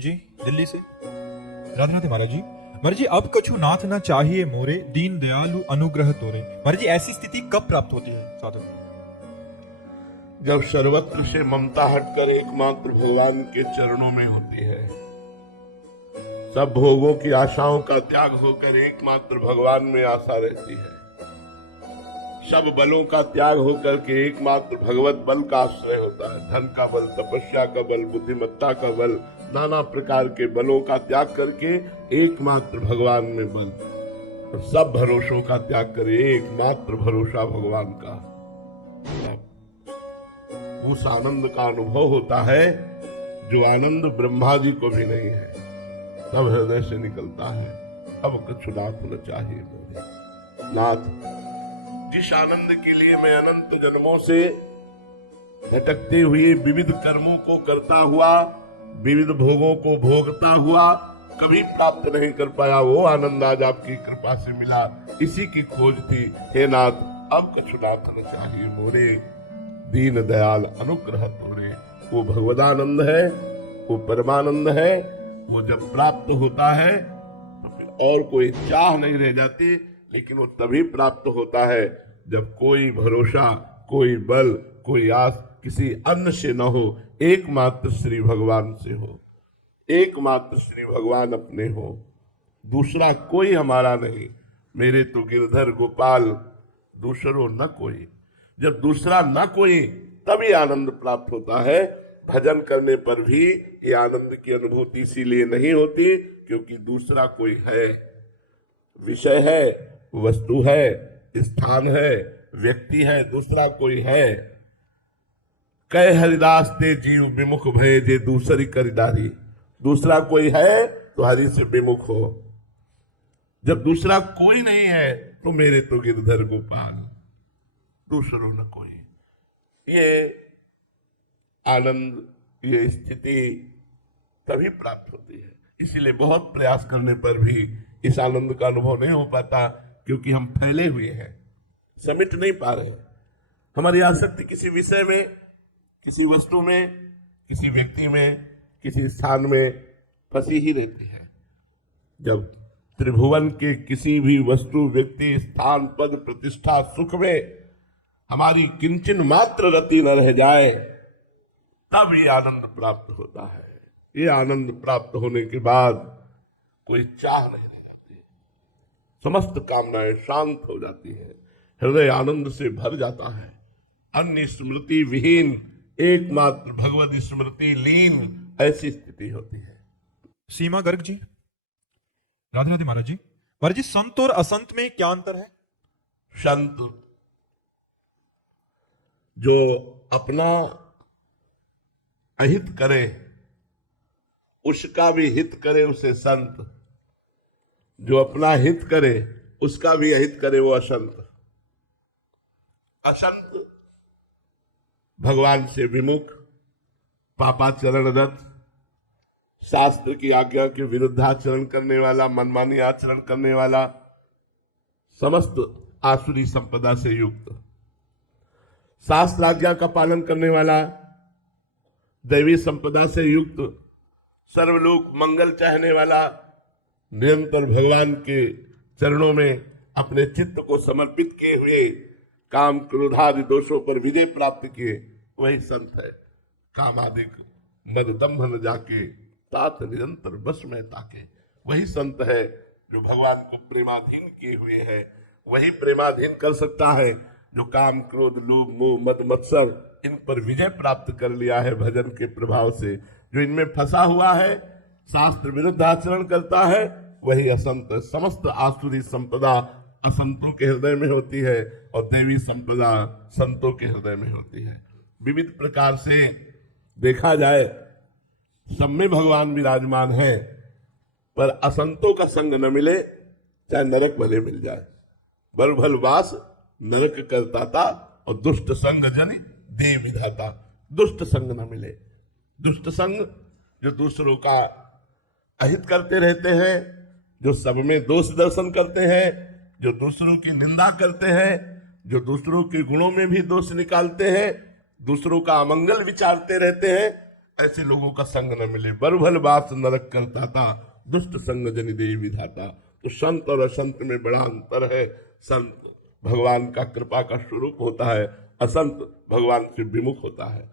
जी, दिल्ली से। राधे राधे महाराज जी। महाराज जी, अब कछु नाथ ना चाहिए मोरे, दीन दयालु अनुग्रह तोरे। महाराज जी, ऐसी स्थिति कब प्राप्त होती है साधक? जब सर्वत्र से ममता हटकर एकमात्र भगवान के चरणों में होती है, सब भोगों की आशाओं का त्याग होकर एकमात्र भगवान में आशा रहती है, सब बलों का त्याग होकर के एकमात्र भगवत बल का आश्रय होता है। धन का बल, तपस्या का बल, बुद्धिमत्ता का बल, नाना प्रकार के बलों का त्याग करके एकमात्र भगवान में बल, और सब भरोसों का त्याग करे एकमात्र भरोसा भगवान का, उस आनंद का अनुभव होता है जो आनंद ब्रह्मा जी को भी नहीं है, तब हृदय से निकलता है। अब कुछ नाथ न चाहिए मुझे। नाथ, जिस आनंद के लिए मैं अनंत जन्मों से भटकते हुए विविध कर्मों को करता हुआ, विविध भोगों को भोगता हुआ कभी प्राप्त नहीं कर पाया, वो आनंद आज आपकी कृपा से मिला, इसी की खोज थी। हे नाथ, अब कुछ नाथ न चाहिए मोरे, दीन दयाल अनुग्रह तोरे। वो भगवदानंद है, वो परमानंद है, वो जब प्राप्त होता है तो फिर और कोई चाह नहीं रह जाती, लेकिन वो तभी प्राप्त होता है जब कोई भरोसा, कोई बल, कोई आस किसी अन्य से न हो, एकमात्र श्री भगवान से हो, एकमात्र श्री भगवान अपने हो, दूसरा कोई हमारा नहीं। मेरे तो गिरधर गोपाल, दूसरो न कोई। जब दूसरा न कोई, तभी आनंद प्राप्त होता है। भजन करने पर भी ये आनंद की अनुभूति इसीलिए नहीं होती क्योंकि दूसरा कोई है, विषय है, वस्तु है, स्थान है, व्यक्ति है, दूसरा कोई है। कह हरिदास ते जीव विमुख भय जे दूसरी करिदारी। दूसरा कोई है तो हरि से विमुख हो। जब दूसरा कोई नहीं है तो मेरे तो गिरधर गोपाल, दूसरों न कोई। ये आनंद, ये स्थिति तभी प्राप्त होती है। इसीलिए बहुत प्रयास करने पर भी इस आनंद का अनुभव नहीं हो पाता, क्योंकि हम फैले हुए हैं, समेट नहीं पा रहे। हमारी आसक्ति किसी विषय में, किसी वस्तु में, किसी व्यक्ति में, किसी स्थान में फंसी ही रहती है। जब त्रिभुवन के किसी भी वस्तु, व्यक्ति, स्थान, पद, प्रतिष्ठा, सुख में हमारी किंचन मात्र रति न रह जाए, तब ये आनंद प्राप्त होता है। ये आनंद प्राप्त होने के बाद कोई चाह नहीं रह जाती, समस्त कामनाएं शांत हो जाती है, हृदय आनंद से भर जाता है। अन्य स्मृति विहीन, एकमात्र भगवत स्मृति लीन, ऐसी स्थिति होती है। सीमा गर्ग जी। राधे राधे महाराज जी। महाराज जी, संत और असंत में क्या अंतर है? संत जो अपना अहित करे, उसका भी हित करे, उसे संत। जो अपना हित करे, उसका भी अहित करे, वो असंत। असंत भगवान से विमुख, पापाचरण रत, शास्त्र की आज्ञा के विरुद्ध आचरण करने वाला, मनमानी आचरण करने वाला, समस्त आसुरी संपदा से युक्त, शास्त्र आज्ञा का पालन करने वाला, दैवी संपदा से युक्त, सर्वलोक मंगल चाहने वाला, निरंतर भगवान के चरणों में अपने चित्त को समर्पित किए हुए, काम क्रोधादि दोषों पर विजय प्राप्त किए, वही संत है। काम आदि मद दम्भ न जाके, तात निरंतर बस में ताके, वही संत है जो भगवान को प्रेमाधीन किए हुए है। वही प्रेमाधीन कर सकता है जो काम क्रोध लोभ मोह मद मत्सर इन पर विजय प्राप्त कर लिया है भजन के प्रभाव से। जो इनमें फंसा हुआ है, शास्त्र विरुद्ध आचरण करता है, वही असंत। समस्त आसुरी संपदा असंतों के हृदय में होती है और देवी संपदा संतों के हृदय में होती है। विविध प्रकार से देखा जाए, सब में भगवान विराजमान है, पर असंतों का संग न मिले, चाहे नरक भले मिल जाए। बल भल वास नरक करता था और दुष्ट संग जन दे विधाता। दुष्ट संग न मिले, दुष्ट संग जो दूसरों का अहित करते रहते हैं, जो सब में दोष दर्शन करते हैं, जो दूसरों की निंदा करते हैं, जो दूसरों के गुणों में भी दोष निकालते हैं, दूसरों का अमंगल विचारते रहते हैं, ऐसे लोगों का संग न मिले। बरभल बास नरक करता था, दुष्ट संग जनि देहि विधाता। तो संत और असंत में बड़ा अंतर है। संत भगवान का कृपा का स्वरूप होता है, असंत भगवान से विमुख होता है।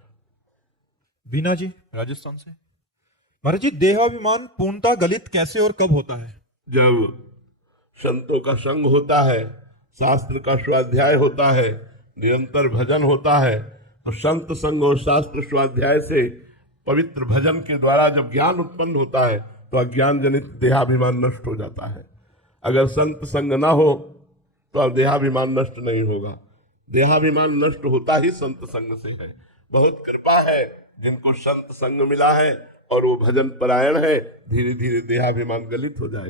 बीना जी राजस्थान से। महाराज जी, देहाभिमान पूर्णता गलित कैसे और कब होता है? जब संतों का संग होता है, शास्त्र का स्वाध्याय होता है, निरंतर भजन होता है, तो संत संग और शास्त्र स्वाध्याय से पवित्र भजन के द्वारा जब ज्ञान उत्पन्न होता है तो अज्ञान जनित देहाभिमान नष्ट हो जाता है। अगर संत संग ना हो तो अब देहाभिमान नष्ट नहीं होगा। देहाभिमान नष्ट होता ही संत संग से है। बहुत कृपा है जिनको संत संग मिला है और वो भजन परायण है, धीरे धीरे देहाभिमान गलित हो जाएगा।